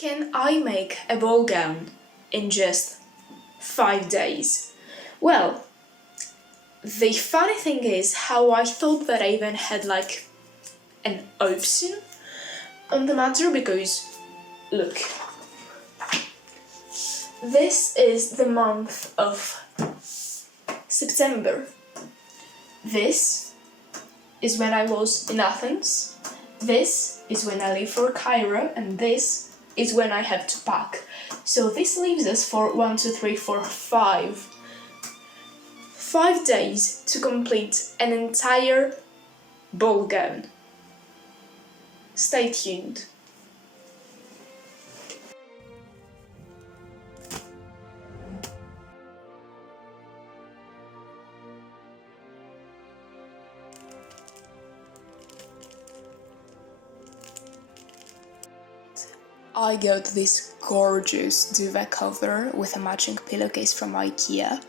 Can I make a ball gown in just 5 days? Well, the funny thing is how I thought that I even had like an option on the matter, because look, this is the month of September. This is when I was in Athens, this is when I leave for Cairo, and this is when I have to pack. So this leaves us for 1, 2, 3, 4, 5 days to complete an entire ball gown. Stay tuned. I got this gorgeous duvet cover with a matching pillowcase from IKEA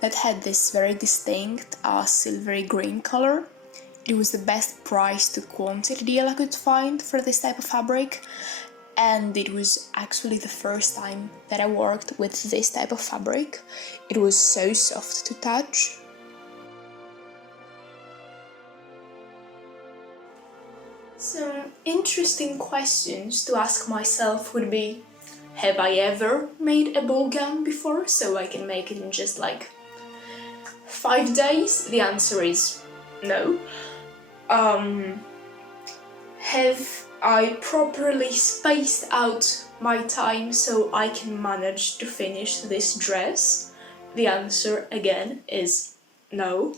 that had this very distinct silvery green color. It was the best price to quantity deal I could find for this type of fabric, and it was actually the first time that I worked with this type of fabric. It was so soft to touch. Some interesting questions to ask myself would be, have I ever made a ball gown before, so I can make it in just like 5 days? The answer is no. Have I properly spaced out my time so I can manage to finish this dress? The answer again is no.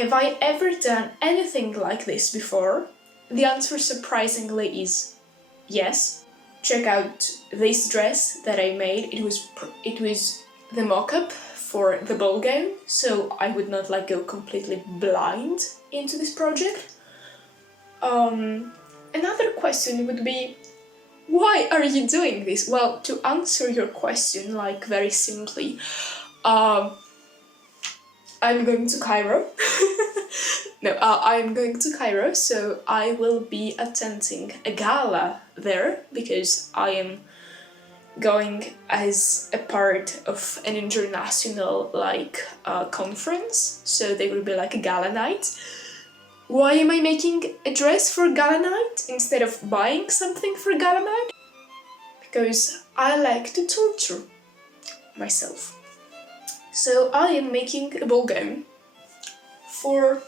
Have I ever done anything like this before? The answer surprisingly is yes. Check out this dress that I made. It was the mock-up for the ball gown, so I would not like go completely blind into this project. Another question would be, why are you doing this? Well, to answer your question, like very simply, I'm going to Cairo. I'm going to Cairo, so I will be attending a gala there because I am going as a part of an international conference, so there will be like a gala night. Why am I making a dress for gala night instead of buying something for gala night? Because I like to torture myself. So I am making a ball gown for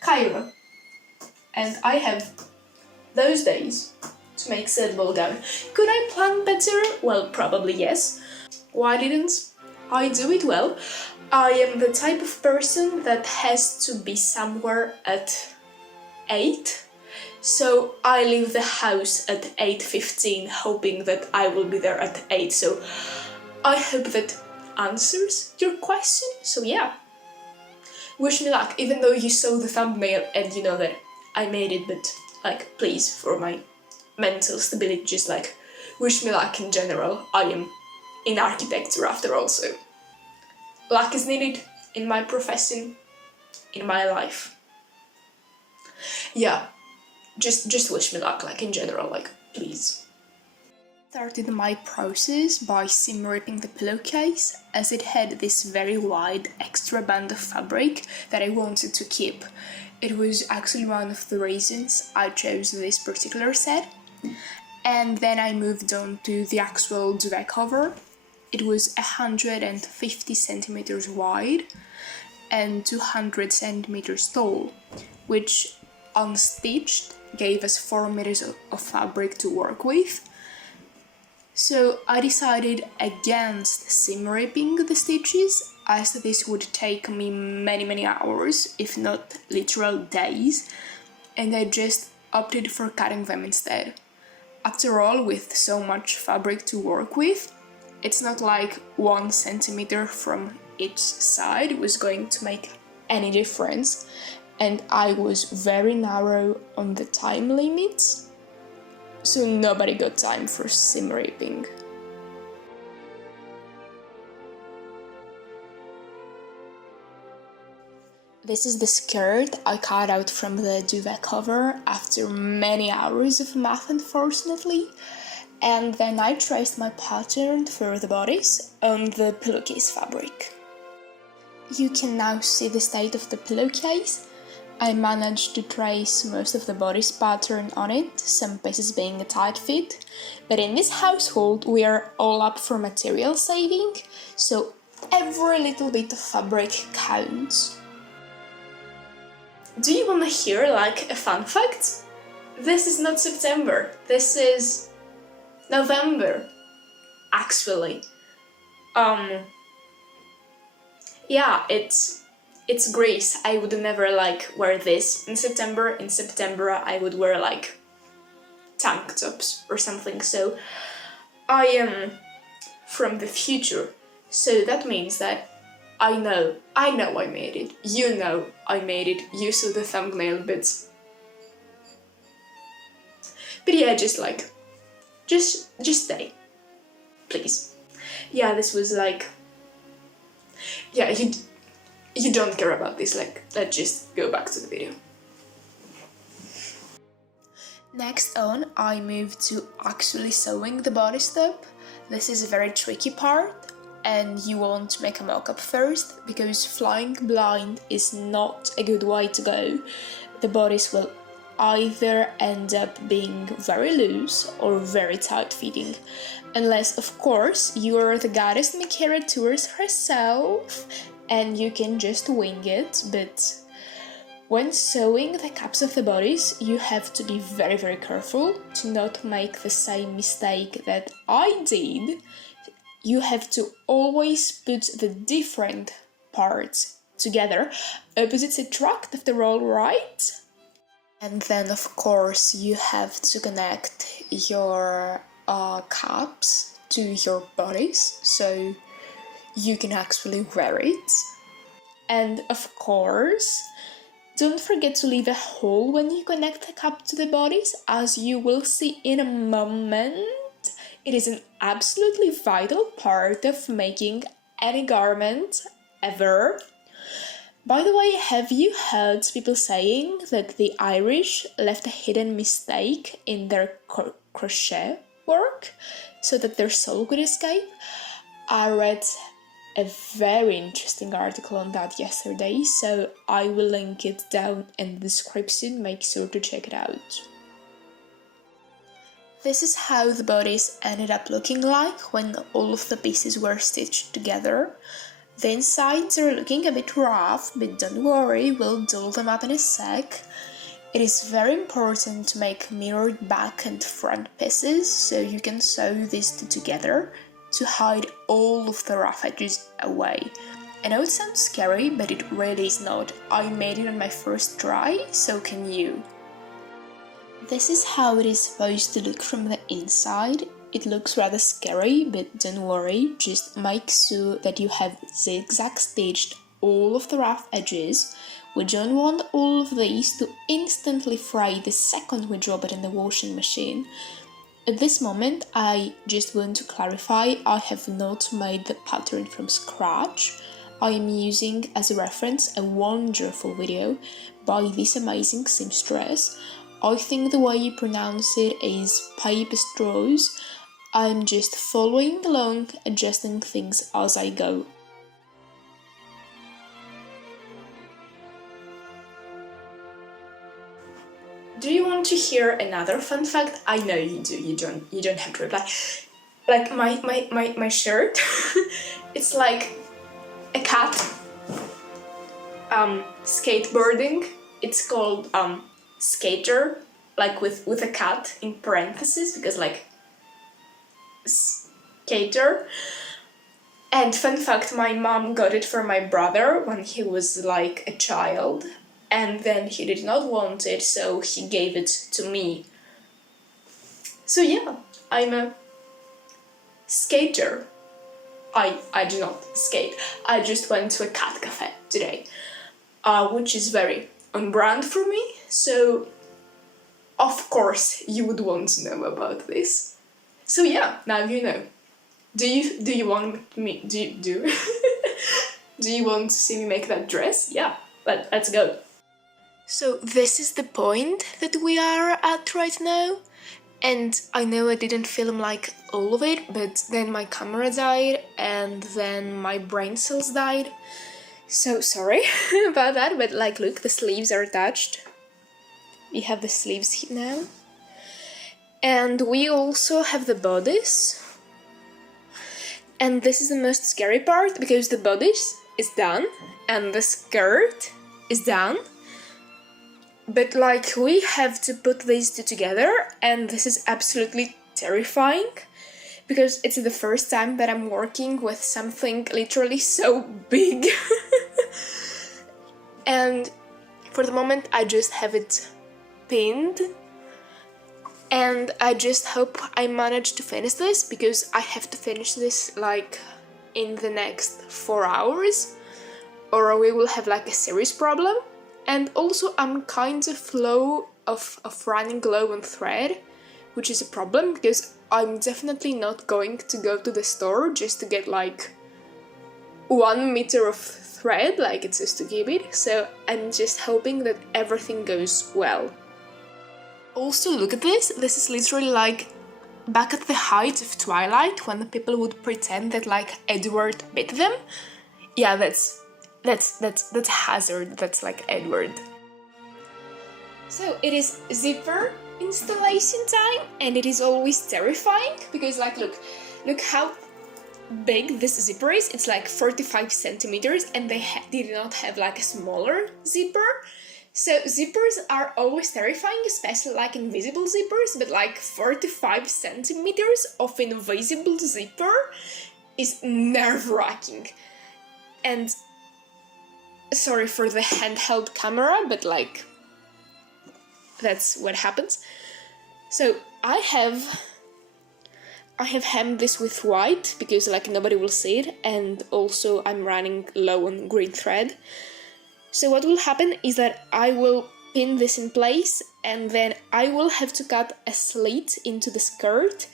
Cairo, and I have those days to make said ball gown. Could I plan better? Well, probably yes. Why didn't I do it? Well, I am the type of person that has to be somewhere at 8, so I leave the house at 8:15 hoping that I will be there at 8, so I hope that answers your question. So yeah, wish me luck, even though you saw the thumbnail and you know that I made it, but like, please, for my mental stability, just like wish me luck in general. I am in architecture after all, so luck is needed in my profession, in my life. Yeah, just wish me luck, like in general, like please. Started my process by seam ripping the pillowcase, as it had this very wide extra band of fabric that I wanted to keep. It was actually one of the reasons I chose this particular set. And then I moved on to the actual duvet cover. It was 150 centimeters wide and 200 centimeters tall, which unstitched gave us 4 meters of fabric to work with. So I decided against seam ripping the stitches, as this would take me many hours, if not literal days, and I just opted for cutting them instead. After all, with so much fabric to work with, it's not like 1 centimeter from each side was going to make any difference, and I was very narrow on the time limits, so nobody got time for seam ripping. This is the skirt I cut out from the duvet cover after many hours of math, unfortunately. And then I traced my pattern for the bodice on the pillowcase fabric. You can now see the state of the pillowcase. I managed to trace most of the bodice pattern on it, some pieces being a tight fit, but in this household we are all up for material saving, so every little bit of fabric counts. Do you want to hear like a fun fact? This is not September, this is November, actually. Yeah, it's Greece. I would never like wear this in September. In September I would wear like tank tops or something. So I am from the future. So that means that I know I made it. You know I made it. You saw the thumbnail bits. But yeah, just stay, please. Yeah, this was like, yeah, you don't care about this, like, let's just go back to the video. Next on, I moved to actually sewing the bodice top. This is a very tricky part, and you want to make a mock-up first, because flying blind is not a good way to go. The bodice will either end up being very loose or very tight-fitting, unless, of course, you are the goddess Micarah Tewers herself and you can just wing it. But when sewing the caps of the bodice, you have to be very, very careful to not make the same mistake that I did. You have to always put the different parts together, opposites attract after all, right? And then, of course, you have to connect your caps to your bodice so you can actually wear it. And of course, don't forget to leave a hole when you connect the cap to the bodice, as you will see in a moment. It is an absolutely vital part of making any garment ever. By the way, have you heard people saying that the Irish left a hidden mistake in their crochet work so that their soul could escape? I read a very interesting article on that yesterday, so I will link it down in the description, make sure to check it out. This is how the bodice ended up looking like when all of the pieces were stitched together. The insides are looking a bit rough, but don't worry, we'll doll them up in a sec. It is very important to make mirrored back and front pieces so you can sew these two together to hide all of the rough edges away. I know it sounds scary, but it really is not. I made it on my first try, so can you. This is how it is supposed to look from the inside. It looks rather scary, but don't worry, just make sure that you have zigzag stitched all of the rough edges. We don't want all of these to instantly fray the second we drop it in the washing machine. At this moment, I just want to clarify, I have not made the pattern from scratch. I am using as a reference a wonderful video by this amazing seamstress. I think the way you pronounce it is paper straws. I'm just following along, adjusting things as I go. Do you want to hear another fun fact? I know you do, you don't have to reply. Like my shirt, it's like a cat skateboarding. It's called skater, like with a cat in parentheses, because like skater. And fun fact, my mom got it for my brother when he was like a child, and then he did not want it, so he gave it to me. So yeah, I'm a skater. I do not skate. I just went to a cat cafe today, which is very on brand for me, so of course you would want to know about this. So yeah, now you know. Do you want me do you want to see me make that dress? Yeah, but let's go. So this is the point that we are at right now. And I know I didn't film like all of it, but then my camera died and then my brain cells died. So sorry about that, but like look, the sleeves are attached. We have the sleeves now. And we also have the bodice. And this is the most scary part because the bodice is done and the skirt is done. But like we have to put these two together, and this is absolutely terrifying because it's the first time that I'm working with something literally so big. And for the moment I just have it pinned, and I just hope I manage to finish this because I have to finish this like in the next 4 hours or we will have like a serious problem. And also I'm kind of low of running low on thread, which is a problem because I'm definitely not going to go to the store just to get like 1 meter of thread like it's used to give it. So I'm just hoping that everything goes well. Also look at this. This is literally like back at the height of Twilight when the people would pretend that like Edward bit them. Yeah, that's Hazard, that's like Edward. So it is zipper installation time, and it is always terrifying because like look how big this zipper is. It's like 45 centimeters and they did not have like a smaller zipper. So zippers are always terrifying, especially like invisible zippers, but like 45 centimeters of invisible zipper is nerve-wracking. And sorry for the handheld camera, but like that's what happens. So I have hemmed this with white because like nobody will see it, and also I'm running low on green thread. So what will happen is that I will pin this in place, and then I will have to cut a slit into the skirt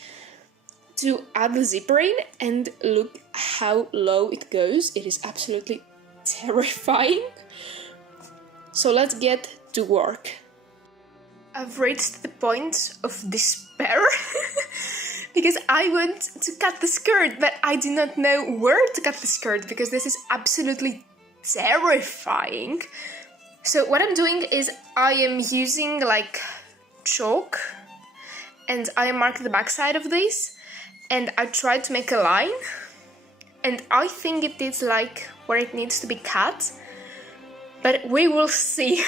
to add the zipper in, and look how low it goes. It is absolutely terrifying. So let's get to work. I've reached the point of despair because I want to cut the skirt, but I do not know where to cut the skirt because this is absolutely terrifying. So what I'm doing is I am using like chalk, and I mark the backside of this, and I try to make a line, and I think it is like where it needs to be cut, but we will see.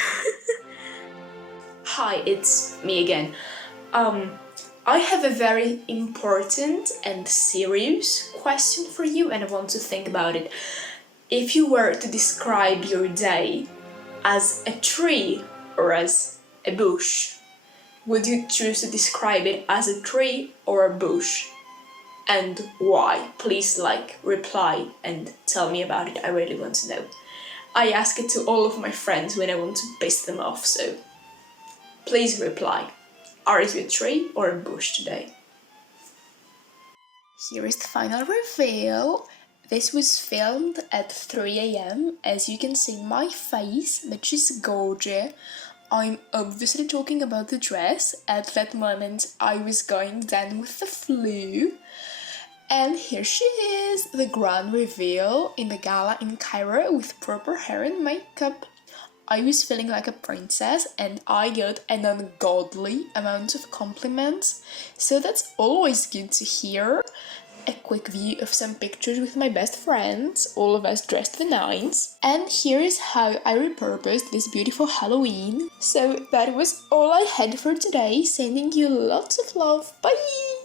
Hi, it's me again. I have a very important and serious question for you, and I want to think about it. If you were to describe your day as a tree or as a bush, would you choose to describe it as a tree or a bush? And why? Please reply and tell me about it. I really want to know. I ask it to all of my friends when I want to piss them off, so please reply. Are you a tree or a bush today? Here is the final reveal. This was filmed at 3 AM. As you can see my face, which is gorgeous. I'm obviously talking about the dress. At that moment I was going down with the flu. And here she is, the grand reveal in the gala in Cairo with proper hair and makeup. I was feeling like a princess and I got an ungodly amount of compliments, so that's always good to hear. A quick view of some pictures with my best friends, all of us dressed to the nines. And here is how I repurposed this beautiful Halloween. So that was all I had for today, sending you lots of love, bye!